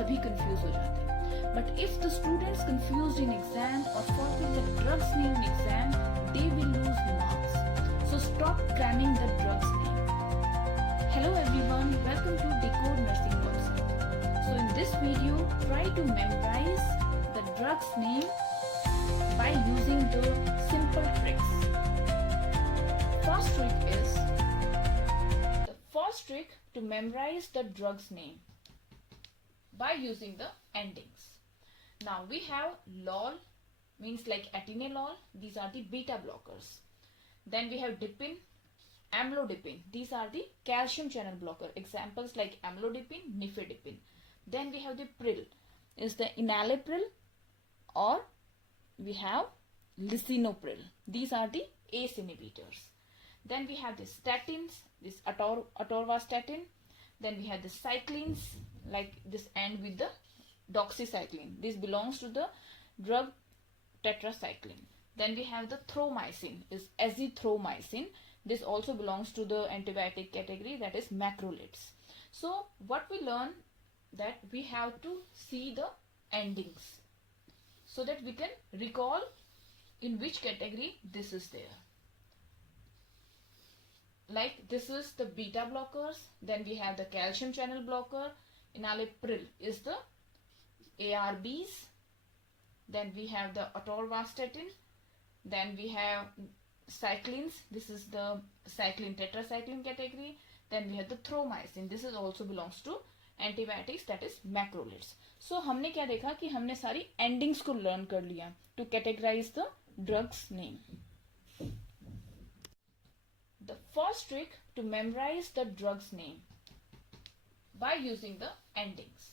सभी कंफ्यूज हो जाते हैं। But if the students confused in exam और forget the drugs name in exam, they will lose marks. So stop cramming the drugs name. Hello everyone, welcome to Decode Nursing Concept. So in this video, try to memorize the drugs name by using the simple tricks. First trick to memorize the drug's name by using the endings. Now we have LOL, means like atenolol. These are the beta blockers. Then we have dipin, amlodipine. These are the calcium channel blocker. Examples like amlodipine, nifedipine. Then we have the pril, is the enalapril, or we have lisinopril. These are the ACE inhibitors. Then we have the statins, this atorvastatin. Then we have the cyclines, like this end with the doxycycline. This belongs to the drug tetracycline. Then we have the thromycin, is azithromycin. This also belongs to the antibiotic category, that is macrolides. So what we learn, that we have to see the endings so that we can recall in which category this is there. Like this is the beta blockers. Then we have the calcium channel blocker. Enalapril is the ARBs. Then we have the atorvastatin. Then we have cyclines. This is the cycline tetracycline category. Then we have the thromycin. This is also belongs to antibiotics, that is macrolides. So हमने क्या देखा कि हमने सारी endings को learn कर लिया to categorize the drugs name. The first trick to memorize the drug's name by using the endings.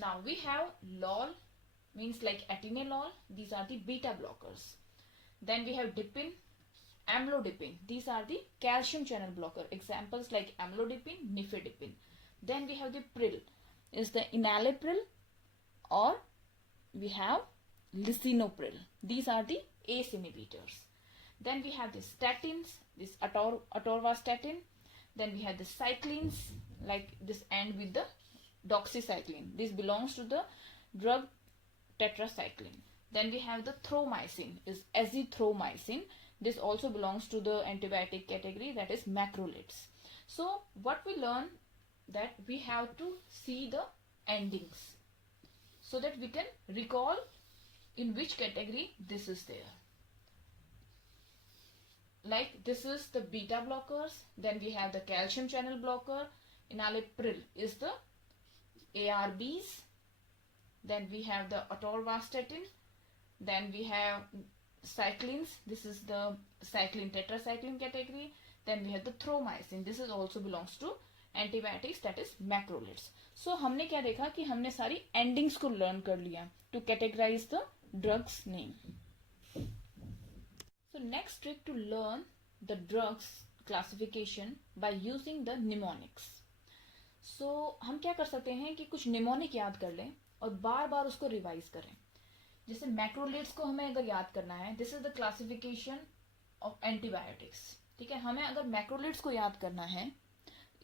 Now we have LOL, means like atenolol. These are the beta blockers. Then we have dipin, amlodipine. These are the calcium channel blocker. Examples like amlodipine, nifedipine. Then we have the pril, is the enalapril, or we have lisinopril. These are the ACE inhibitors. Then we have the statins, this atorvastatin. Then we have the cyclines, like this end with the doxycycline. This belongs to the drug tetracycline. Then we have the thromycin, is azithromycin. This also belongs to the antibiotic category, that is macrolides. So what we learn, that we have to see the endings so that we can recall in which category this is there. Like this is the beta blockers. Then we have the calcium channel blocker. Enalapril is the ARBs. Then we have the atorvastatin. Then we have cyclines. This is the cycline tetracycline category. Then we have the thromycin. This is also belongs to antibiotics, that is macrolides. So हमने क्या देखा कि हमने सारी endings को learn कर लिया to categorize the drugs name. So next trick to learn the drugs classification by using the mnemonics. So हम क्या कर सकते हैं कि कुछ mnemonic याद कर लें और बार बार उसको रिवाइज करें. जैसे मैक्रोलिड्स को हमें अगर याद करना है, this is the classification of antibiotics. ठीक है, हमें अगर मैक्रोलिड्स को याद करना है,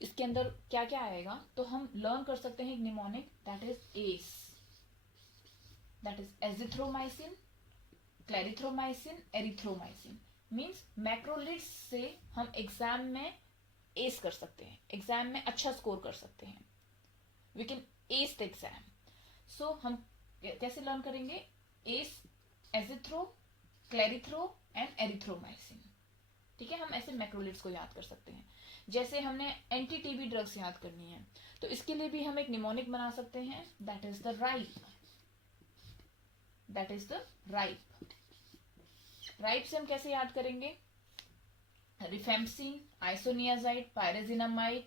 इसके अंदर क्या क्या आएगा, तो हम लर्न कर सकते हैं एक mnemonic, that is ACE, that is azithromycin, clarithromycin, erythromycin. Means macrolides से हम एग्जाम में एस कर सकते हैं, एग्जाम में अच्छा स्कोर कर सकते हैं. We can ace the exam. So हम कैसे लर्न करेंगे, ACE, azithro, clarithro and erythromycin. ठीक है, हम ऐसे मैक्रोलिड्स को याद कर सकते हैं. जैसे हमने एंटी टीबी ड्रग्स याद करनी है, तो इसके लिए भी हम एक निमोनिक बना सकते हैं, that is the ripe. That is the ripe. Ripe से हम कैसे याद करेंगे, रिफेम्पसिन, आइसोनियाजाइड, पायरेजिनामाइड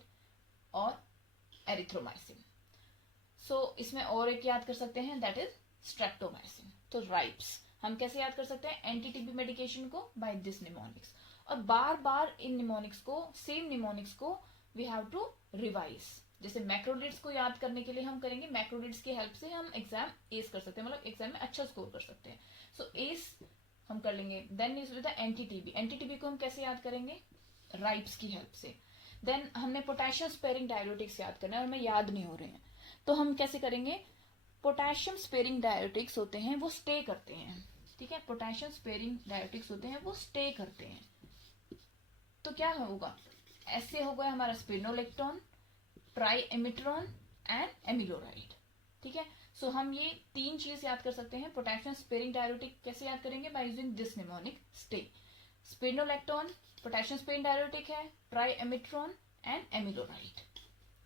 और एरिथ्रोमाइसिन. सो इसमें और एक याद कर सकते हैं, दैट इज स्ट्रेप्टोमाइसिन. तो राइप्स हम कैसे याद कर सकते हैं, एंटी टीबी मेडिकेशन को बाय दिस निमोनिक्स. और बार बार इन निमोनिक्स को, सेम निमोनिक्स को वी हैव टू रिवाइज. जैसे मैक्रोलिड्स को याद करने के लिए हम करेंगे, मैक्रोलिड्स की हेल्प से हम एग्जाम एस कर सकते हैं, मतलब एग्जाम में अच्छा स्कोर कर सकते हैं. सो एस हम कर लेंगे. Then is with anti TB. Anti TB को हम कैसे याद करेंगे, राइप्स की हेल्प से. देन हमने पोटेशियम स्पेयरिंग डायरेटिक्स याद करना है और हमें याद नहीं हो रहे हैं, तो हम कैसे करेंगे, पोटेशियम स्पेयरिंग डायोटिक्स होते हैं वो स्टे करते हैं, ठीक है, पोटेशियम स्पेयरिंग डायोटिक्स होते हैं वो स्टे करते हैं। तो क्या होगा, ऐसे हो गया हमारा स्पिनोलेक्टोन, ट्राईएमिट्रॉन एंड एमिलोराइड, ठीक है। सो हम ये तीन चीज याद कर सकते हैं। पोटेशियम स्पेयरिंग डायोटिक कैसे याद करेंगे, by using this mnemonic stay. Spironolactone potassium sparing diuretic है, ट्राईएमिट्रॉन एंड एमिलोराइड,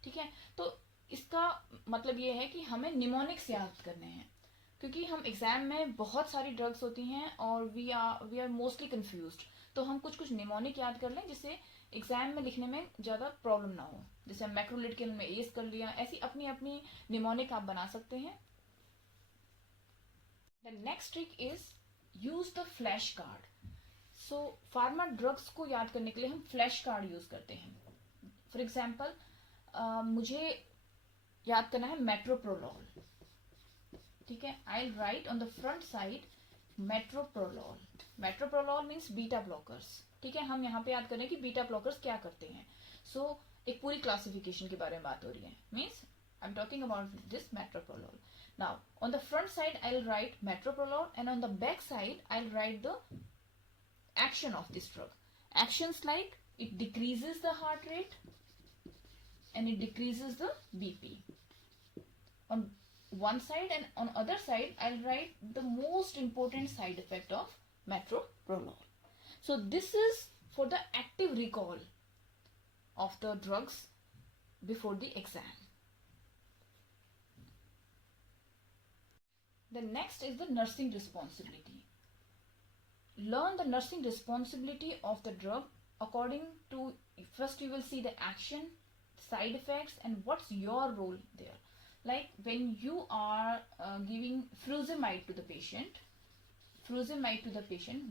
ठीक है। तो इसका मतलब ये है कि हमें निमोनिक्स याद करने हैं, क्योंकि हम एग्जाम में बहुत सारी ड्रग्स होती हैं और वी आर मोस्टली कंफ्यूज्ड। तो हम कुछ कुछ निमोनिक याद कर लें जिससे एग्जाम में लिखने में ज्यादा प्रॉब्लम ना हो। जैसे मैक्रोलिटिकल में एस कर लिया, ऐसी अपनी अपनी निमोनिक आप बना सकते हैं। The next trick is use the flash card. So pharma drugs को याद करने के लिए हम फ्लैश कार्ड यूज करते हैं। फॉर एग्जाम्पल मुझे याद करना है मेट्रोप्रोलोल, ठीक है। I write on the front side metoprolol. Metoprolol means beta blockers, ठीक है। हम यहाँ पे याद करें कि बीटा ब्लॉकर्स क्या करते हैं। सो एक पूरी क्लासिफिकेशन के बारे में बात हो रही है, means I am talking about this metoprolol. Now on the front side I will write metoprolol and on the back side I will write the action of this drug. Actions like it decreases the heart rate and it decreases the BP on one side, and on other side I'll write the most important side effect of metoprolol. So this is for the active recall of the drugs before the exam. The next is the nursing responsibility. Learn the nursing responsibility of the drug according to, first you will see the action, side effects, and what's your role there. Like when you are giving furosemide to the patient,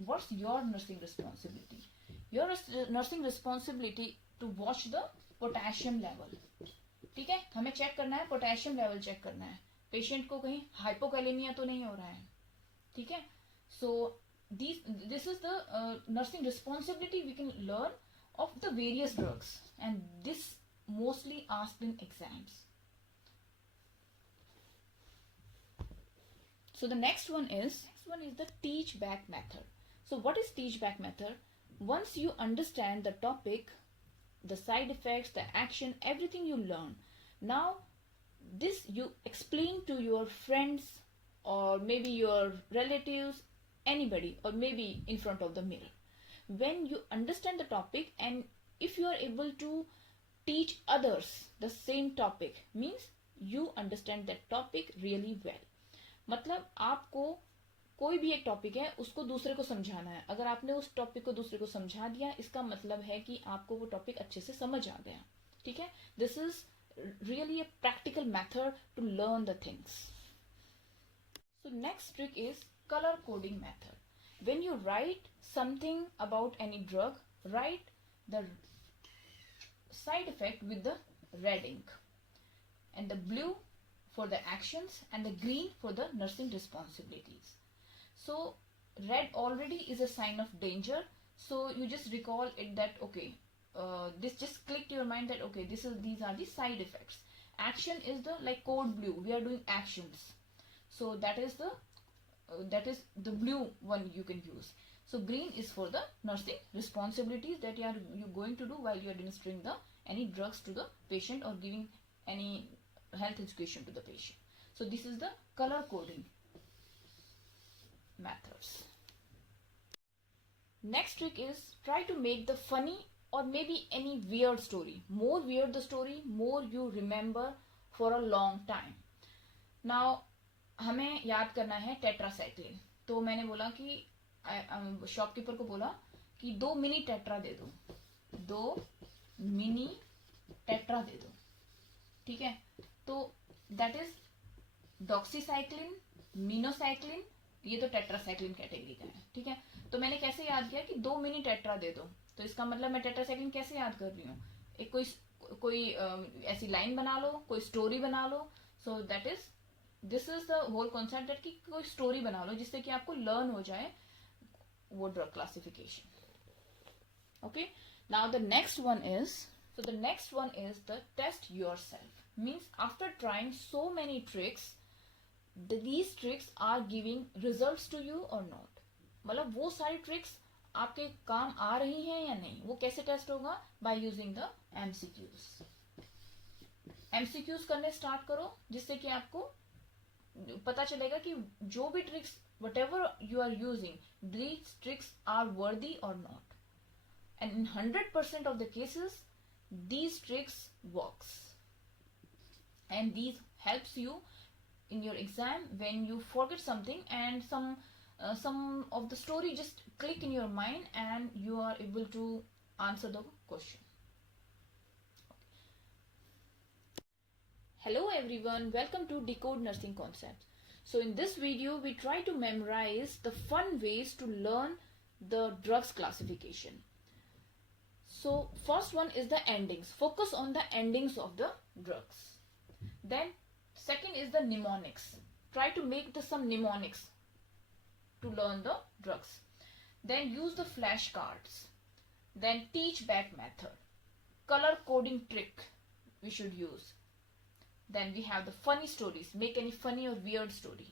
what's your nursing responsibility? Your nursing responsibility to watch the potassium level, ठीक है। हमें check करना है, potassium level check करना है, patient को कहीं hypokalemia तो नहीं हो रहा है, ठीक है। सो this is the nursing responsibility we can learn of the various drugs, and this mostly asked in exams. So the next one is the teach back method. So what is teach back method? Once you understand the topic, the side effects, the action, everything you learn, now this you explain to your friends or maybe your relatives, anybody, or maybe in front of the mirror. When you understand the topic and if you are able to teach others the same topic, means you understand that topic really well. मतलब आपको कोई भी एक topic है उसको दूसरे को समझाना है। अगर आपने उस टॉपिक को दूसरे को समझा दिया, इसका मतलब है कि आपको वो टॉपिक अच्छे से समझ आ गया, ठीक है। This is really a practical method to learn the things. So next trick is color coding method. When you write something about any drug, write the side effect with the red ink, and the blue for the actions, and the green for the nursing responsibilities. So red already is a sign of danger, so you just recall it that okay, this just click to your mind that okay, these are the side effects. Action is the like code blue, we are doing actions, so that is the blue one you can use. So green is for the nursing responsibilities that you going to do while you are administering any drugs to the patient or giving any health education to the patient. So this is the color coding methods. Next trick is try to make the funny or maybe any weird story. More weird the story, more you remember for a long time. Now हमें याद करना है tetracycline. तो मैंने बोला कि shopkeeper को बोला कि 2 मिनी टेट्रा दे दो, 2 मिनी टेट्रा दे दो, ठीक है। तो दैट इज डॉक्सीसाइक्लिन, मिनोसाइक्लिन, ये तो टेट्रासाइक्लिन कैटेगरी का है, ठीक है। तो मैंने कैसे याद किया कि 2 मिनी टेट्रा दे दो, तो इसका मतलब मैं टेट्रासाइक्लिन कैसे याद कर रही हूँ, एक कोई ऐसी लाइन बना लो, कोई स्टोरी बना लो। So that is this is the whole concept that कि कोई स्टोरी बना लो जिससे कि आपको लर्न हो जाए वो drug classification. Okay, now the next one is the test yourself. Means after trying so many tricks these tricks are giving results to you or not. मतलब वो सारी ट्रिक्स आपके काम आ रही हैं या नहीं, वो कैसे टेस्ट होगा? By using the MCQs. MCQs करने स्टार्ट करो, जिससे कि आपको पता चलेगा कि जो भी tricks whatever you are using, these tricks are worthy or not. And in 100% of the cases, these tricks works. And these helps you in your exam when you forget something and some of the story just click in your mind and you are able to answer the question. Hello everyone, welcome to Decode Nursing Concepts. So in this video, we try to memorize the fun ways to learn the drugs classification. So first one is the endings. Focus on the endings of the drugs. Then second is the mnemonics. Try to make some mnemonics to learn the drugs. Then use the flashcards. Then teach back method. Color coding trick we should use. Then we have the funny stories. Make any funny or weird story.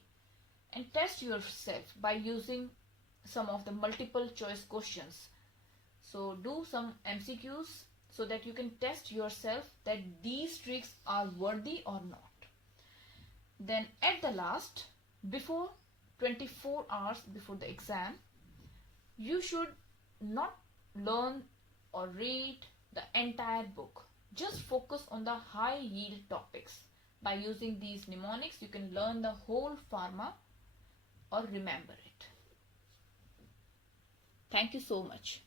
And test yourself by using some of the multiple choice questions. So do some MCQs so that you can test yourself that these tricks are worthy or not. Then at the last, before 24 hours before the exam, you should not learn or read the entire book. Just focus on the high yield topics. By using these mnemonics, you can learn the whole pharma or remember it. Thank you so much.